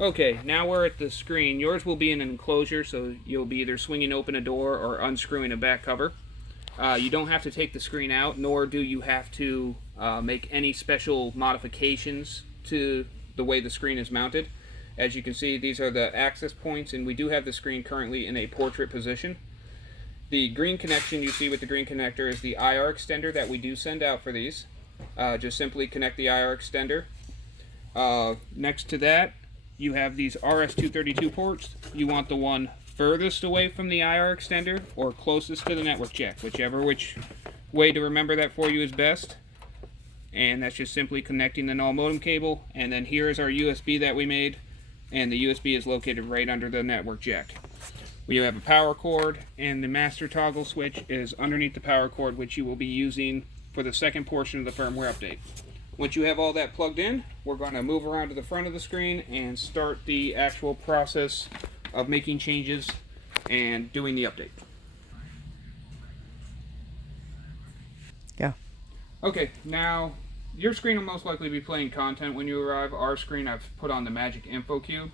Okay, now we're at the screen. Yours will be in an enclosure, so you'll be either swinging open a door or unscrewing a back cover. You don't have to take the screen out, nor do you have to make any special modifications to the way the screen is mounted. As you can see, these are the access points, and we do have the screen currently in a portrait position. The green connection you see with the green connector is the IR extender that we do send out for these. Just simply connect the IR extender. Next to that, you have these RS-232 ports. You want the one furthest away from the IR extender or closest to the network jack, whichever which way to remember that for you is best. And that's just simply connecting the null modem cable. And then here is our USB that we made, and the USB is located right under the network jack. We have a power cord, and the master toggle switch is underneath the power cord, which you will be using for the second portion of the firmware update. Once you have all that plugged in, we're going to move around to the front of the screen and start the actual process of making changes and doing the update. Yeah. Okay, now your screen will most likely be playing content when you arrive. Our screen, I've put on the Magic Info Cube.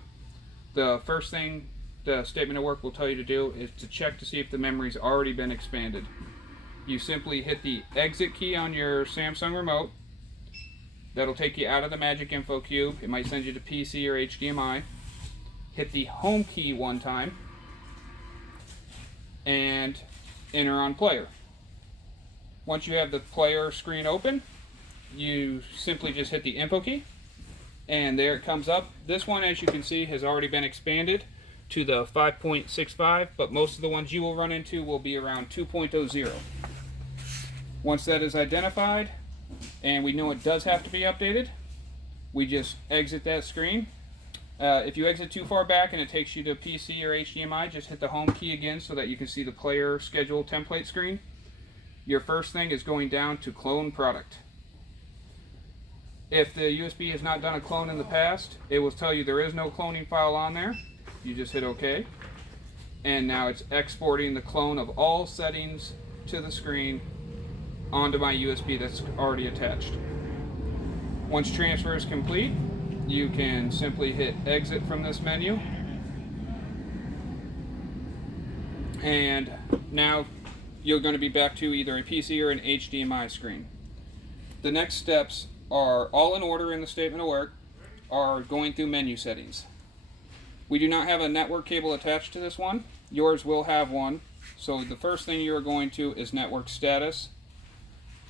The first thing the statement of work will tell you to do is to check to see if the memory's already been expanded. You simply hit the exit key on your Samsung remote. That'll take you out of the Magic Info Cube. It might send you to PC or HDMI. Hit the home key one time and enter on player. Once you have the player screen open, you simply just hit the info key, and there it comes up. This one, as you can see, has already been expanded to the 5.65, but most of the ones you will run into will be around 2.00. Once that is identified, and we know it does have to be updated, we just exit that screen. If you exit too far back and it takes you to PC or HDMI, just hit the home key again so that you can see the player schedule template screen. Your first thing is going down to clone product. If the USB has not done a clone in the past, it will tell you there is no cloning file on there. You just hit OK. And now it's exporting the clone of all settings to the screen onto my USB that's already attached. Once transfer is complete, you can simply hit exit from this menu, and now you're going to be back to either a PC or an HDMI screen. The next steps are all in order in the statement of work, are going through menu settings. We do not have a network cable attached to this one. Yours will have one. So the first thing you are going to is network status,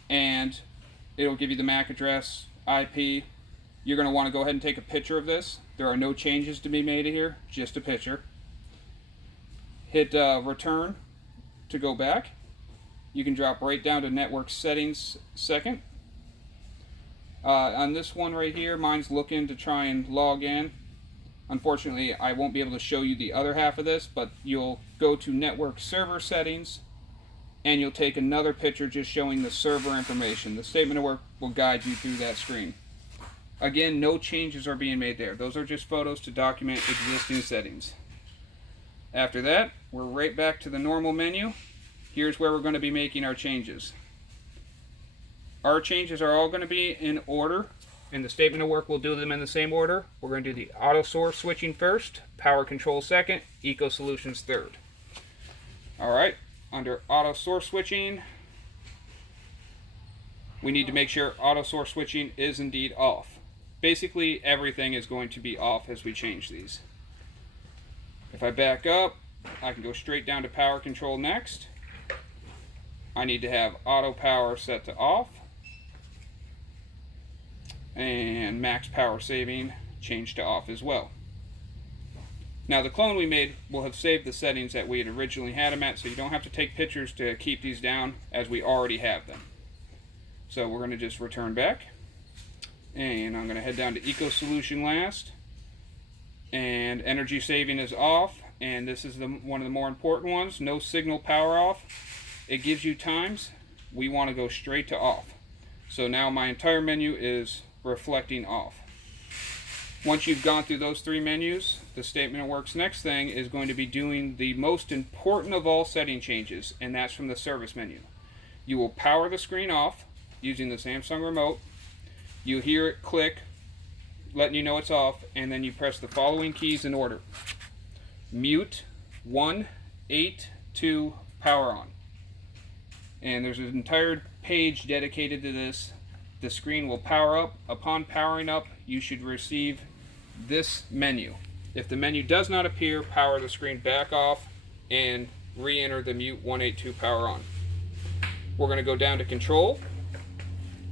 and it'll give you the MAC address, IP. You're going to want to go ahead and take a picture of this. There are no changes to be made here, just a picture. Hit return to go back. You can drop right down to network settings second. On this one right here, mine's looking to try and log in. Unfortunately, I won't be able to show you the other half of this, but you'll go to network server settings, and you'll take another picture just showing the server information. The statement of work will guide you through that screen. Again, no changes are being made there. Those are just photos to document existing settings. After that, we're right back to the normal menu. Here's where we're going to be making our changes. Our changes are all going to be in order. In the statement of work, we'll do them in the same order. We're going to do the auto source switching first, power control second, eco solutions third. Alright, under auto source switching, we need to make sure auto source switching is indeed off. Basically, everything is going to be off as we change these. If I back up, I can go straight down to power control next. I need to have auto power set to off, and max power saving changed to off as well. Now the clone we made will have saved the settings that we had originally had them at, so you don't have to take pictures to keep these down, as we already have them. So we're going to just return back, and I'm going to head down to eco solution last, and energy saving is off, and this is one of the more important ones, no signal power off. It gives you times. We want to go straight to off. So now my entire menu is reflecting off. Once you've gone through those three menus, the statement of work's next thing is going to be doing the most important of all setting changes, and that's from the service menu. You will power the screen off using the Samsung remote. You hear it click letting you know it's off, and then you press the following keys in order. Mute, 1, 8, 2, power on. And there's an entire page dedicated to this. The screen will power up. Upon powering up, you should receive this menu. If the menu does not appear, power the screen back off and re-enter the mute 182 power on. We're going to go down to control.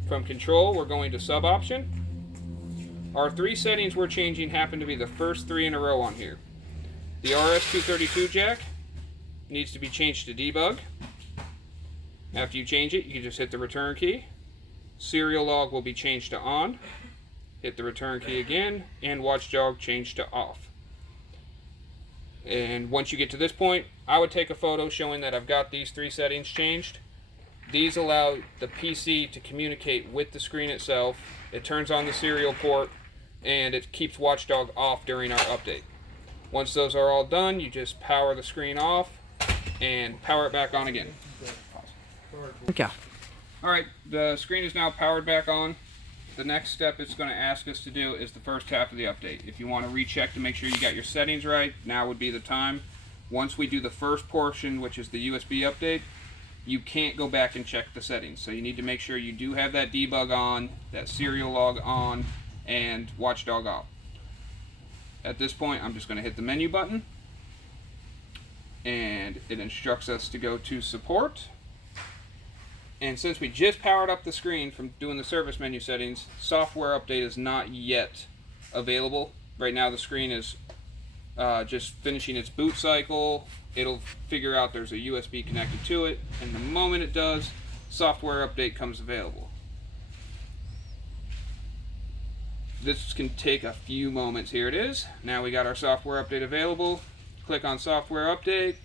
From control, we're going to sub option. Our 3 settings we're changing happen to be the first 3 in a row on here. The RS-232 jack needs to be changed to debug. After you change it, you can just hit the return key. Serial log will be changed to on. Hit the return key again, and watchdog changed to off. And once you get to this point, I would take a photo showing that I've got these 3 settings changed. These allow the PC to communicate with the screen itself. It turns on the serial port, and it keeps watchdog off during our update. Once those are all done, you just power the screen off and power it back on again. Okay. Alright, the screen is now powered back on. The next step it's going to ask us to do is the first half of the update. If you want to recheck to make sure you got your settings right, now would be the time. Once we do the first portion, which is the USB update, you can't go back and check the settings. So you need to make sure you do have that debug on, that serial log on, and watchdog off. At this point, I'm just going to hit the menu button, and it instructs us to go to support. And since we just powered up the screen from doing the service menu settings, software update is not yet available. Right now the screen is just finishing its boot cycle. It'll figure out there's a USB connected to it, and the moment it does, software update comes available. This can take a few moments. Here it is. Now we got our software update available. Click on software update.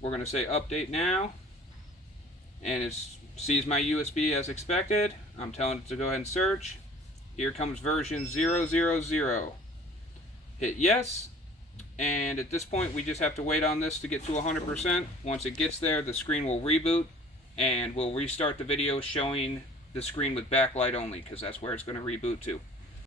We're going to say update now. And it sees my USB as expected. I'm telling it to go ahead and search. Here comes version 000. Hit yes. And at this point, we just have to wait on this to get to 100%. Once it gets there, the screen will reboot, and we'll restart the video showing the screen with backlight only, because that's where it's going to reboot to.